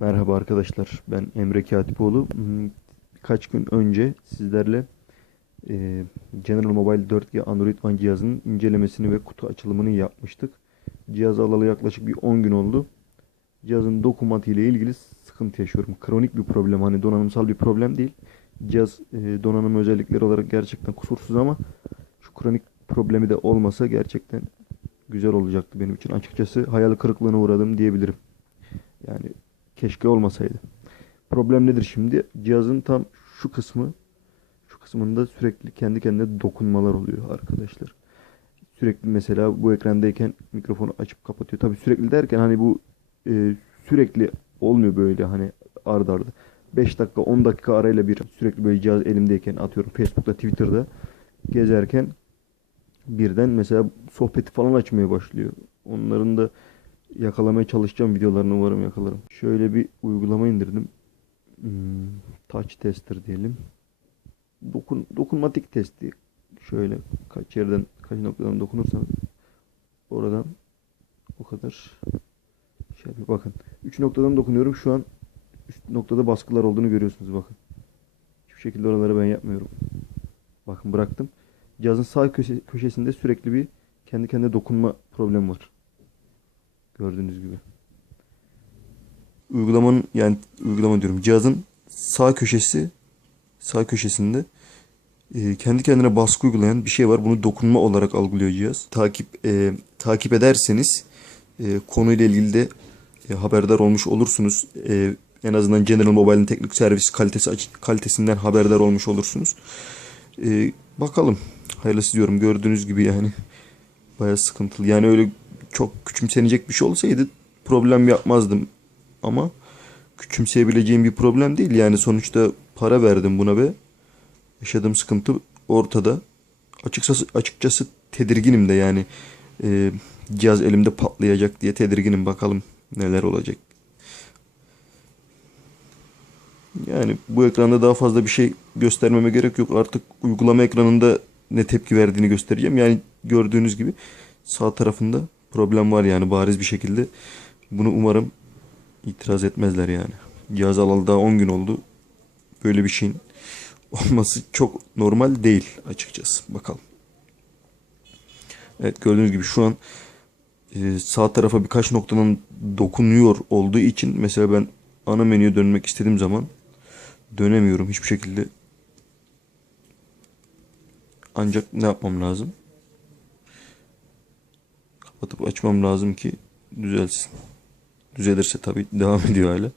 Merhaba arkadaşlar, ben Emre Katipoğlu. Hmm, Birkaç gün önce sizlerle e, General Mobile 4G Android One cihazının incelemesini ve kutu açılımını yapmıştık. Cihazı alalı yaklaşık bir 10 gün oldu. Cihazın dokunmatı ile ilgili sıkıntı yaşıyorum. Kronik bir problem, hani donanımsal bir problem değil. Cihaz e, donanım özellikleri olarak gerçekten kusursuz ama şu kronik problemi de olmasa gerçekten güzel olacaktı benim için. Açıkçası hayal kırıklığına uğradım diyebilirim. Yani keşke olmasaydı. Problem nedir şimdi? Cihazın tam şu kısmı şu kısmında sürekli kendi kendine dokunmalar oluyor arkadaşlar. Sürekli mesela bu ekrandayken mikrofonu açıp kapatıyor. Tabii sürekli derken hani bu e, sürekli olmuyor böyle hani ard arda. 5 dakika 10 dakika arayla bir sürekli böyle cihaz elimdeyken atıyorum Facebook'ta Twitter'da gezerken birden mesela sohbeti falan açmaya başlıyor. Onların da yakalamaya çalışacağım videolarını umarım yakalarım. Şöyle bir uygulama indirdim. Hmm, touch tester diyelim. Dokun, dokunmatik testi. Şöyle kaç yerden kaç noktadan dokunursanız oradan o kadar şey yapıyor. Bakın 3 noktadan dokunuyorum. Şu an üst noktada baskılar olduğunu görüyorsunuz bakın. Hiçbir şekilde oraları ben yapmıyorum. Bakın bıraktım. Cihazın sağ köşe- köşesinde sürekli bir kendi kendine dokunma problemi var. Gördüğünüz gibi. Uygulamanın yani uygulama diyorum cihazın sağ köşesi sağ köşesinde e, kendi kendine baskı uygulayan bir şey var. Bunu dokunma olarak algılıyor cihaz. Takip e, takip ederseniz e, konuyla ilgili de e, haberdar olmuş olursunuz. E, en azından General Mobile'in teknik servis kalitesi kalitesinden haberdar olmuş olursunuz. E, bakalım. Hayırlısı diyorum. Gördüğünüz gibi yani bayağı sıkıntılı. Yani öyle çok küçümsenecek bir şey olsaydı problem yapmazdım. Ama küçümseyebileceğim bir problem değil. Yani sonuçta para verdim buna ve yaşadığım sıkıntı ortada. Açıkçası, açıkçası tedirginim de yani e, cihaz elimde patlayacak diye tedirginim. Bakalım neler olacak. Yani bu ekranda daha fazla bir şey göstermeme gerek yok. Artık uygulama ekranında ne tepki verdiğini göstereceğim. Yani gördüğünüz gibi sağ tarafında problem var yani bariz bir şekilde. Bunu umarım itiraz etmezler yani. Cihaz alalı daha 10 gün oldu. Böyle bir şeyin olması çok normal değil açıkçası. Bakalım. Evet gördüğünüz gibi şu an e, sağ tarafa birkaç noktanın dokunuyor olduğu için mesela ben ana menüye dönmek istediğim zaman dönemiyorum hiçbir şekilde. Ancak ne yapmam lazım? Kapatıp açmam lazım ki düzelsin. Düzelirse tabii devam ediyor hala.